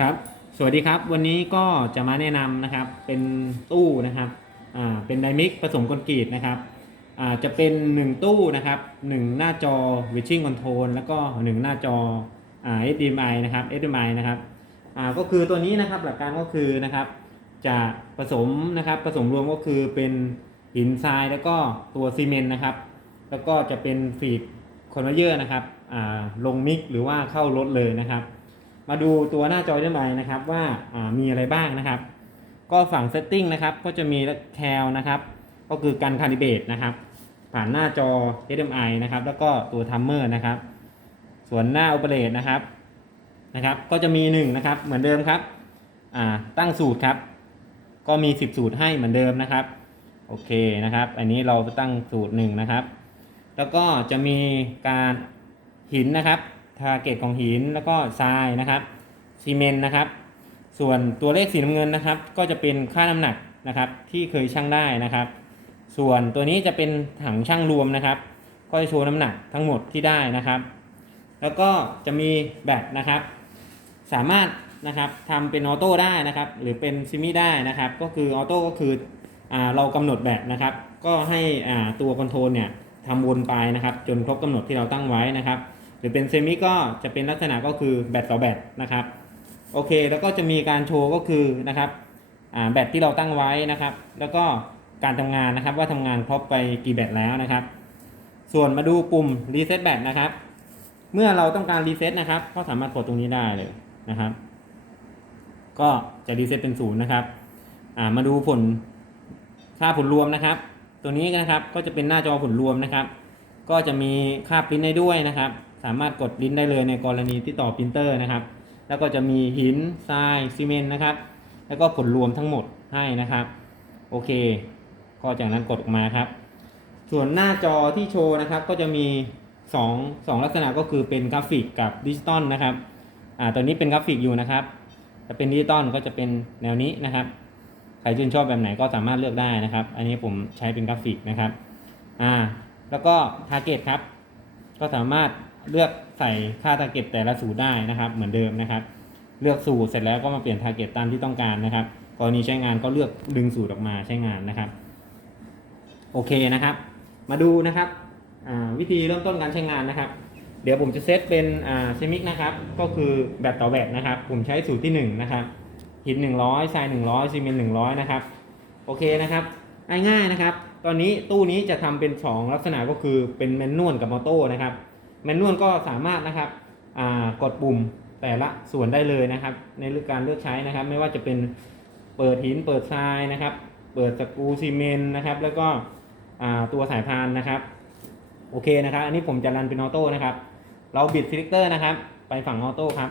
ครับ สวัสดีครับ วันนี้ก็จะมาแนะนำนะครับ เป็นตู้นะครับ อ่า เป็นไดมิกผสมคอนกรีตนะครับ อ่า จะเป็น 1 ตู้นะครับ 1 หน้าจอ Witching Control แล้วก็ 1 หน้าจอ อ่า HDMI นะครับ HDMI นะครับ อ่า ก็คือตัวนี้นะครับ หลักการก็คือนะครับ จะผสมนะครับ ผสมรวมก็คือเป็นหินทรายแล้วก็ตัวซีเมนต์นะครับ แล้วก็จะเป็นฟีดคอนเวเยอร์นะครับ อ่า ลงมิกหรือว่าเข้ารถเลยนะครับ มาดูตัวหน้าจอได้ไหมนะครับว่ามีอะไรบ้างนะครับ ก็ฝั่ง Setting นะครับก็จะมีแคลนะครับ ก็คือการคาลิเบตนะครับ ผ่านหน้าจอ HDMI นะครับ แล้วก็ตัวทัมเมอร์นะครับ ส่วนหน้า Operate นะครับนะครับ ก็จะมี1นะครับเหมือนเดิมครับตั้งสูตรครับ ก็มี 10 สูตรให้เหมือนเดิมนะครับโอเคนะครับ อันนี้เราตั้งสูตร1นะครับ แล้วก็จะมีการหินนะครับ ทาเกตของหินแล้วก็ทรายนะครับซีเมนต์นะครับ ส่วนตัวเลขสีน้ำเงินนะครับ ก็จะเป็นค่าน้ำหนักนะครับ ที่เคยชั่งได้นะครับ ส่วนตัวนี้จะเป็นถังชั่งรวมนะครับ ก็จะโชว์น้ำหนักทั้งหมดที่ได้นะครับ แล้วก็จะมีแบตนะครับ สามารถนะครับทำเป็นออโต้ได้นะครับ หรือเป็นซิมิได้นะครับ ก็คือออโต้ก็คืออเรากำหนดแบตนะครับ ก็ให้ตัวคอนโทรลเนี่ยทำวนไปนะครับ จนครบกำหนดที่เราตั้งไว้นะครับ หรือเป็นเซมิก็จะเป็นลักษณะก็คือแบตต่อแบตนะครับโอเค แล้วก็จะมีการโชว์ก็คือนะครับแบตที่เราตั้งไว้นะครับ แล้วก็การทำงานนะครับว่าทำงานครบไปกี่แบตแล้วนะครับ ส่วนมาดูปุ่มรีเซ็ตแบตนะครับ เมื่อเราต้องการรีเซ็ตนะครับ ก็สามารถกดตรงนี้ได้เลยนะครับ ก็จะรีเซ็ตเป็นศูนย์นะครับมาดูผลค่าผลรวมนะครับ ตัวนี้นะครับก็จะเป็นหน้าจอผลรวมนะครับ ก็จะมีค่าปริ้นได้ด้วยนะครับ สามารถกดปริ้นได้เลยในกรณีที่ต่อปรินเตอร์นะครับ แล้วก็จะมีหินทรายซีเมนต์นะครับ แล้วก็ผลรวมทั้งหมดให้นะครับ โอเคก็จากนั้นกดออกมาครับ ส่วนหน้าจอที่โชว์นะครับ ก็จะมี2 2ลักษณะก็คือเป็นกราฟิกกับดิจิตอลนะครับอ่าตัวนี้เป็นกราฟิกอยู่นะครับถ้าเป็นดิจิตอลก็จะเป็นแนวนี้นะครับใครชื่นชอบแบบไหนก็สามารถเลือกได้นะครับ อันนี้ผมใช้เป็นกราฟิกนะครับ อ่า แล้วก็ target ครับ ก็สามารถ เลือกใส่ค่า target แต่ละสูตรได้นะครับ เหมือนเดิมนะครับ เลือกสูตรเสร็จแล้วก็มาเปลี่ยน target ตามที่ต้องการนะครับ กรณีใช้งานก็เลือกดึงสูตรออกมาใช้งานนะครับ โอเคนะครับ มาดูนะครับวิธีเริ่มต้นการใช้งานนะครับ เดี๋ยวผมจะเซตเป็นอ่าเซมิกนะครับ ก็คือแบบต่อแบบนะครับ ผมใช้สูตรที่ 1 นะครับหิน100ทราย100ซีเมนต์100 นะครับ โอเคนะครับง่ายๆนะครับ ตอนนี้ตู้นี้จะทำเป็น 2 ลักษณะก็คือเป็นแมนนวลกับมอโต้นะครับ แมนนวลก็สามารถนะครับกดปุ่มแต่ละส่วนได้เลยนะครับ ในเรื่องการเลือกใช้นะครับ ไม่ว่าจะเป็นเปิดหินเปิดทรายนะครับ เปิดสกูซีเมนต์นะครับ แล้วก็ตัวสายพานนะครับ โอเคนะครับ อันนี้ผมจะรันเป็นออโต้นะครับ เราบิดซิลิกเตอร์นะครับ ไปฝั่งออโต้ครับ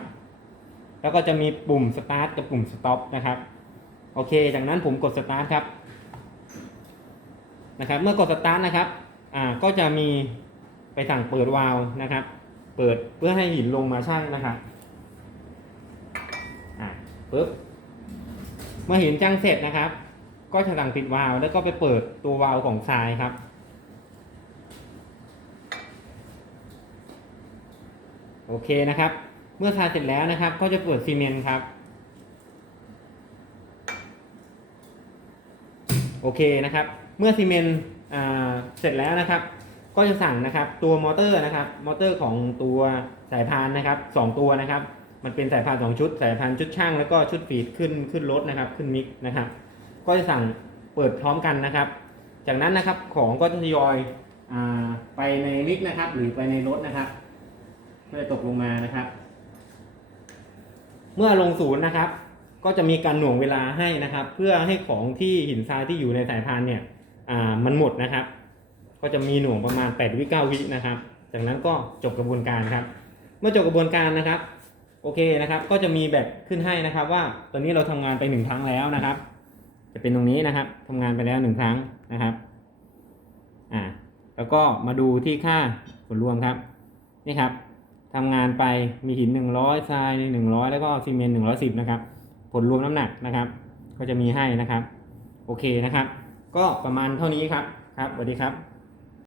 แล้วก็จะมีปุ่มสตาร์ทกับปุ่มสต็อปนะครับ โอเค จากนั้นผมกดสตาร์ทครับ นะครับ เมื่อกดสตาร์ทนะครับ อ่า ก็จะมี ไปสั่งเปิดวาล์วนะครับ เปิดเพื่อให้หินลงมาช่างนะครับอ่าปึ๊บเมื่อหินช่างเสร็จนะครับ ก็จะสั่งปิดวาล์วแล้วก็ไปเปิดตัววาล์วของทรายครับโอเคนะครับ เมื่อทาเสร็จแล้วนะครับ ก็จะเปิดซีเมนต์ครับ โอเคนะครับ เมื่อซีเมนต์เสร็จแล้วนะครับ ก็จะสั่งนะครับตัวมอเตอร์นะครับมอเตอร์ของตัวสายพานนะครับสองตัวนะครับ มันเป็นสายพานสองชุด สายพานชุดช่างแล้วก็ชุดฟีดขึ้นขึ้นรถนะครับ ขึ้นมิกนะครับ ก็จะสั่งเปิดพร้อมกันนะครับ จากนั้นนะครับของก็จะทยอยอไปในมิกนะครับ หรือไปในรถนะครับเพื่อตกลงมานะครับ เมื่อลงศูนย์นะครับ ก็จะมีการหน่วงเวลาให้นะครับ เพื่อให้ของที่หินทรายที่อยู่ในสายพานเนี่ยมันหมดนะครับ ก็จะมีหน่วงประมาณ8วิ9วินะครับ จากนั้นก็จบกระบวนการครับ เมื่อจบกระบวนการนะครับ โอเคนะครับ ก็จะมีแบบขึ้นให้นะครับ ว่าตอนนี้เราทำงานไปหนึ่งครั้งแล้วนะครับ จะเป็นตรงนี้นะครับทำงานไปแล้วหนึ่งครั้งนะครับอ่าแล้วก็มาดูที่ค่าผลรวมครับนี่ครับทำงานไปมีหิน 100ทราย100 แล้วก็ซีเมนต์110 นะครับ ผลรวมน้ำหนักนะครับ ก็จะมีให้นะครับ โอเคนะครับ ก็ประมาณเท่านี้ครับ ครับสวัสดีครับ